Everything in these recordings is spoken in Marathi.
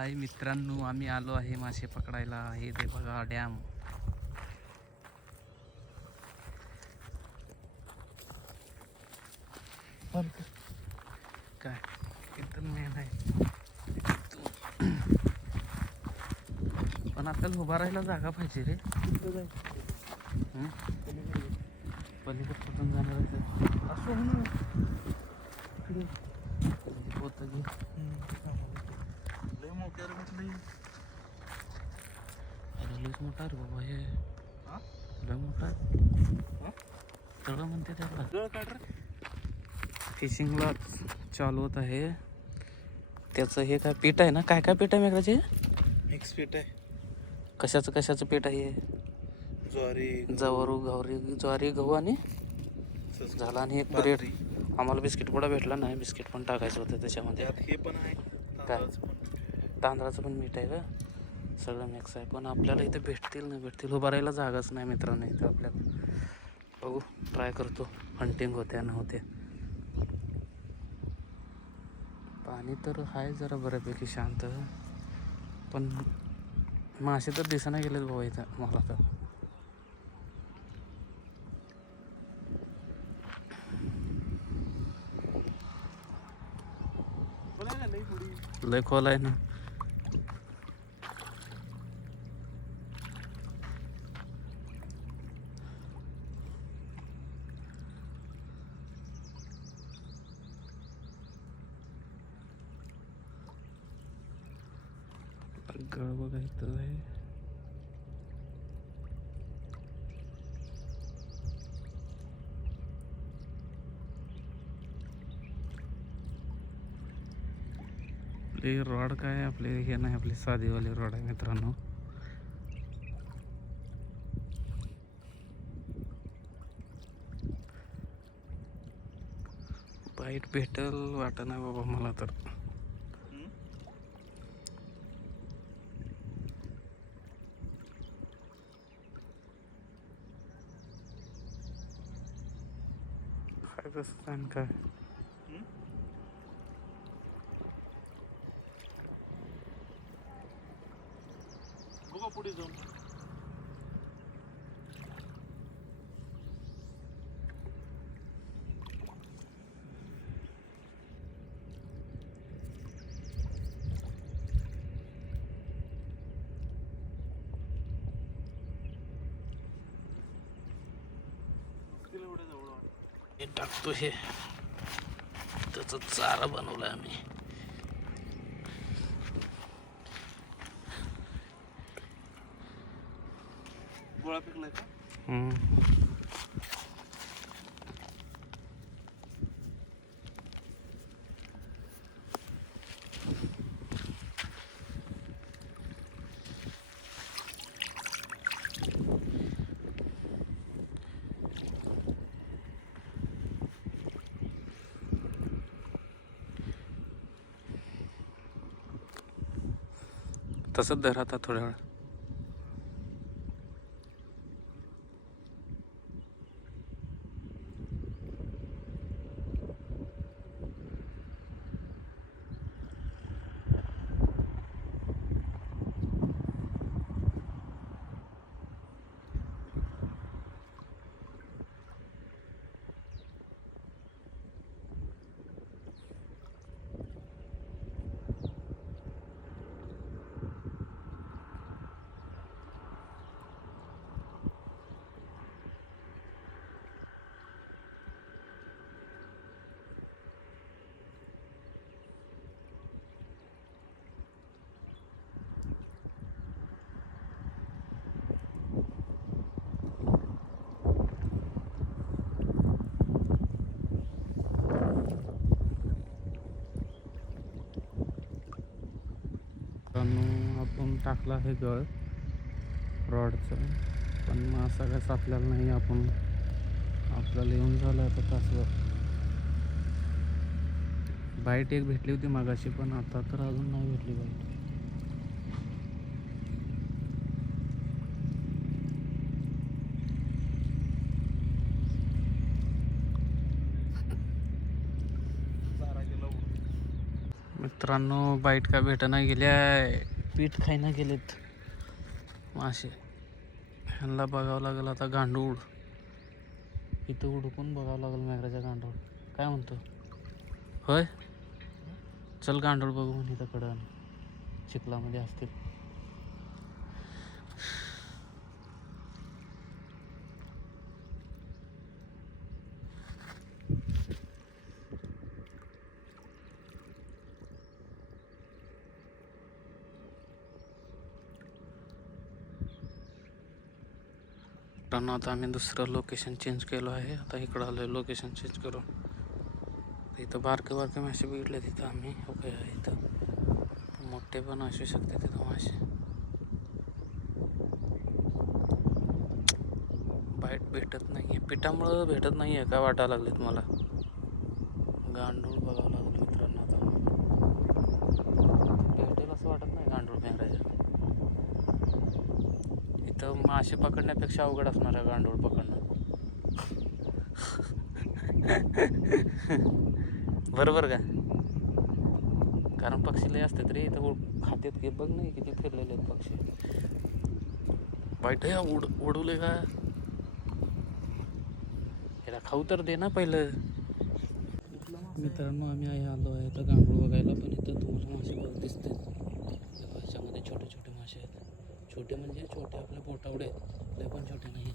हाय मित्रांनो, आम्ही आलो आहे मासे पकडायला. हे ते बघा डॅम. काय इथं मेन आहे, पण आपल्याला उभा राहायला जागा पाहिजे रे. पलीकडे कुठून जाणार आहे असं होतं की लय मोठ्या म्हटलं. अरे लयच मोठा रे बाबा हे. लय मोठा तळं म्हणते त्याला. गळ काढ रे. फिशिंगला चालवत आहे. त्याचं हे काय पीठ आहे ना, काय काय पीठ आहे मेघराचे? मिक्स पीठ आहे. कशाचं पीठ आहे? ज्वारी, ज्वारी गहू आणि झाला. आणि एक ब्रेड. आम्हाला बिस्किट पुडा भेटला नाही, बिस्किट पण टाकायचं होतं त्याच्यामध्ये. हे पण आहे. काय तांदळाचं पण मीठ आहे का? सगळं मिक्स आहे. पण आपल्याला इथे भेटतील ना भेटतील, उभा राहायला जागाच नाही मित्रांनो इथं आपल्याला. बघू, ट्राय करतो. हंटिंग होत्या न होते. पाणी तर आहे जरा बऱ्यापैकी शांत, पण मासे तर दिसायला गेलेत बाबा इथं मला तर. लय खोल आहे ना. गळ बघा इथं आहे. आपली रॉड काय आपले हे नाही, आपली साधीवाली रॉड आहे मित्रांनो. बाईट भेटल वाटत नाही बाबा मला तर. काय तसं आणि काय बघा पुढे जाऊन. हे टाकतो. हे त्याचा चारा बनवलाय आम्ही. गोळा फेकलाय का? तसंच धरा आता थोड्या वेळ. आपण टाकला आहे गळ रॉडचं, पण मासा काय सापल्याला नाही. आपल्याला येऊन झालं आता तासभर. बाईट एक भेटली होती मागाशी, पण आता तर अजून नाही भेटली बाईट. मित्रांनो बाईट का भेटना गेल्याय, पीठ खायना गेलेत मासे. ह्यांना बघावं लागेल आता गांडूळ. इथं उडकून बघावं लागेल मेघराच्या गांडूळ. काय म्हणतो होय? चल गांडूळ बघू इथं कडं चिखलामध्ये असतील. मित्रांनो आता आम्ही दुसरं लोकेशन चेंज केलं आहे. आता इकडं आलो आहे लोकेशन चेंज करून. इथं बारके बारके मासे बघितले तिथं आम्ही. ओके इथं मोठे पण असू शकते तिथं मासे. बाईट भेटत नाही आहे, पिठामुळं भेटत नाही आहे का वाटायला लागले तुम्हाला. गांडूळ बघावं लागलं मित्रांनो आता. भेटेल असं वाटत नाही गांडूळ मेघराच्या. इथं मासे पकडण्यापेक्षा अवघड असणार आहे गांडूळ पकडणं. बरोबर का? कारण पक्षी लय असतात रे इथं. खात्यात की बघ नाही किती फिरलेले आहेत पक्षी. बाईट उडवले का? याला खाऊ तर दे ना पहिलं. मित्रांनो आम्ही आलो आहे आता गांडूळ बघायला. पण इथं तुम्हाला मासे बघ दिसते. ह्याच्यामध्ये छोटे छोटे मासे आहेत. छोटे म्हणजे छोटे आपल्या पोटावडे आहेत, लय पण छोटे नाही.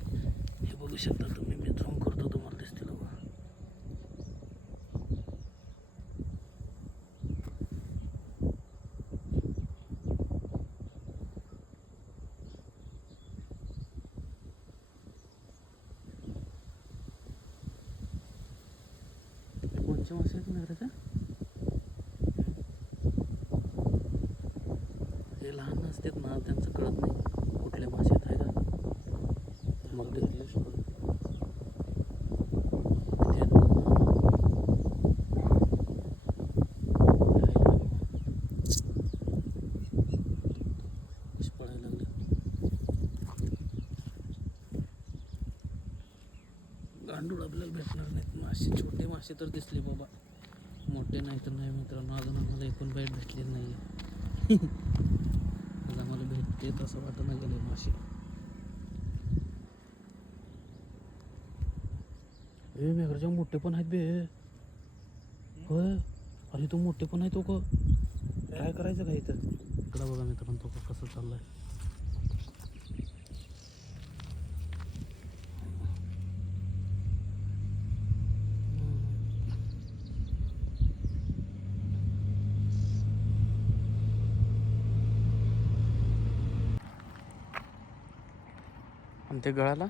हे बघू शकता तुम्ही. मी झूम करतो तुम्हाला दिसतील बघा. कोणचे मासे आहेत मेघराच्या? हे लहान असतात ना, त्यांचं कळत नाही कुठले मासे आहेत. आहे का? मग ते पडायला लागले. गांडूळ आपल्याला भेटणार नाहीत. मासे छोटे मासे तर दिसले बाबा, मोठे नाही तर नाही. मित्रांनो अजून आम्हाला एकूण बाईट भेटली नाही आहे. आम्हाला भेटते तसं वाटत नाही गेलं मासे. ए मेघराच्या मोठे पण आहेत बे. होय अरे तो मोठे पण आहे. तो का ट्राय करायचं का इथं? इकडं बघा मित्रांनो तो कसं चाललाय. आणि ते गळाला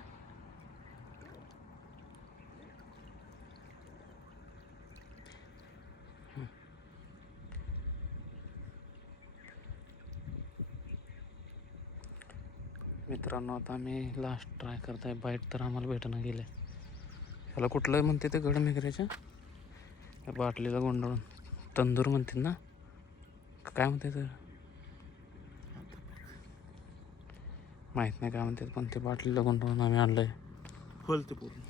मित्रांनो आता आम्ही लास्ट ट्राय करताय. बाईट तर आम्हाला भेटणं गेले. ह्याला कुठलं म्हणते ते गड मेघराच्या? बाटलीला गुंडाळून तंदूर म्हणते ना, काय म्हणते ते माहीत नाही काय म्हणतात. पण ते बाटलीला गुंडाळून आम्ही आणलंय. खोलते पूर्ण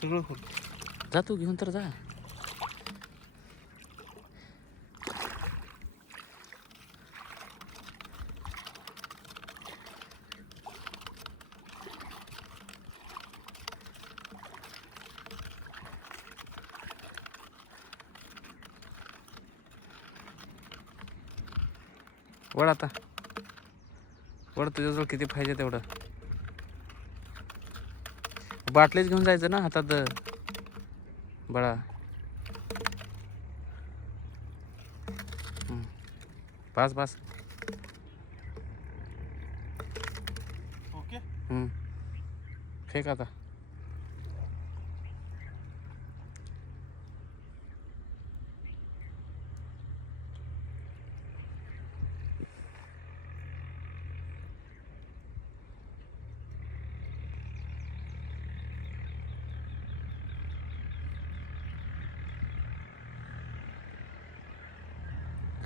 सगळं खोल. जा तू घेऊन तर जा. वड आता वड, तुझ्याजवळ किती पाहिजे तेवढं. बाटलीच घेऊन जायचं ना हातात बळा. Pass pass. ओके फेक आता.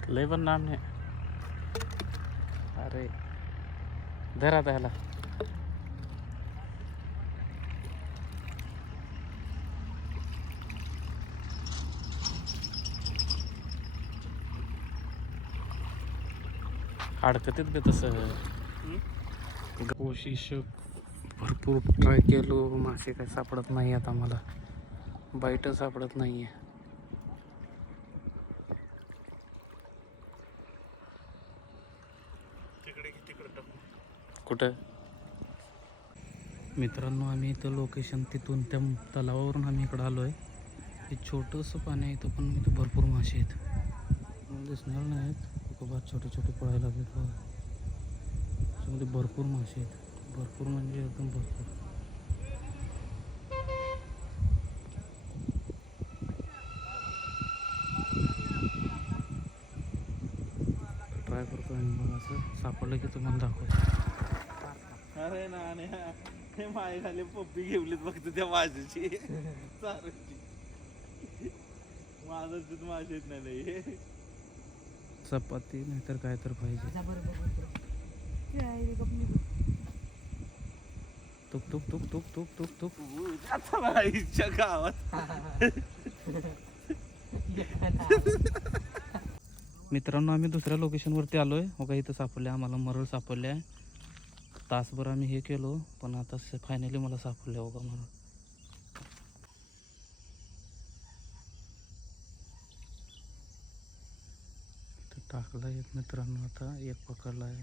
लय पण नाम नाही. अरे धर आता ह्याला. अडकतेच बे तसं. कोशिश भरपूर ट्राय केलो, मासे काय सापडत नाही आता मला, बाईट सापडत नाही आहे. कुठं मित्रांनो, आम्ही इथं लोकेशन तिथून त्या तलावावरून आम्ही इकडं आलो आहे. हे छोटंसं पाणी आहे इथं, पण इथं भरपूर मासे आहेत. दिसणार नाही आहेत खूप छोटे छोटे पळायला लागले बघा. त्याच्यामध्ये भरपूर मासे आहेत, भरपूर म्हणजे एकदम भरपूर. ट्राय करतो आणि मग असं सापडलं की तुम्हाला दाखवतो. अरे ना हे माय खाली पप्पी घेवलीत फक्त त्या माझ्याची चाराची. माझं तिथं माझ्या येत नाही. चपाती नाहीतर काय तर पाहिजे. तुक तुक तुक तुक तुक तुक तुक. आता आईच्या गावात मित्रांनो, आम्ही दुसऱ्या लोकेशनवरती आलो आहे. हो का, इथं सापडले आम्हाला मरळ सापडले आहे. तासभर आम्ही हे केलो, पण आता फायनली मला सापडले हो का मरळ. टाकला एक मित्रांनो, आता एक पकडला आहे.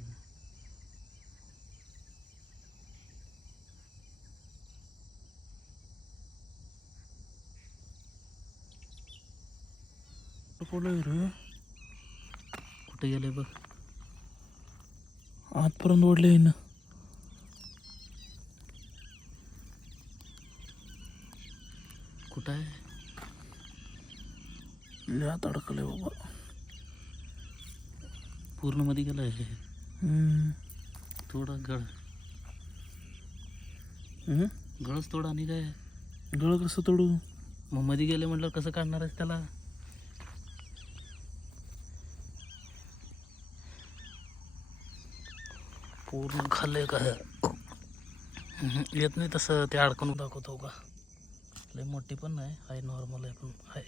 रे कुठे गेले बघ, आतपर्यंत ओढले ना. कुठं आहे? लिहात अडकले बाबा. पूर्ण मध्ये गेलं आहे. थोडा गळच थोडा आणि काय गळ कसं तोडू? मग मध्ये गेले म्हटलं कसं काढणार आहेस त्याला? पूर्ण खाल्लंय का? येत नाही तसं, ते अडकून दाखवतो का. लय मोठी पण नाही, हाय नॉर्मल आहे पण हाय.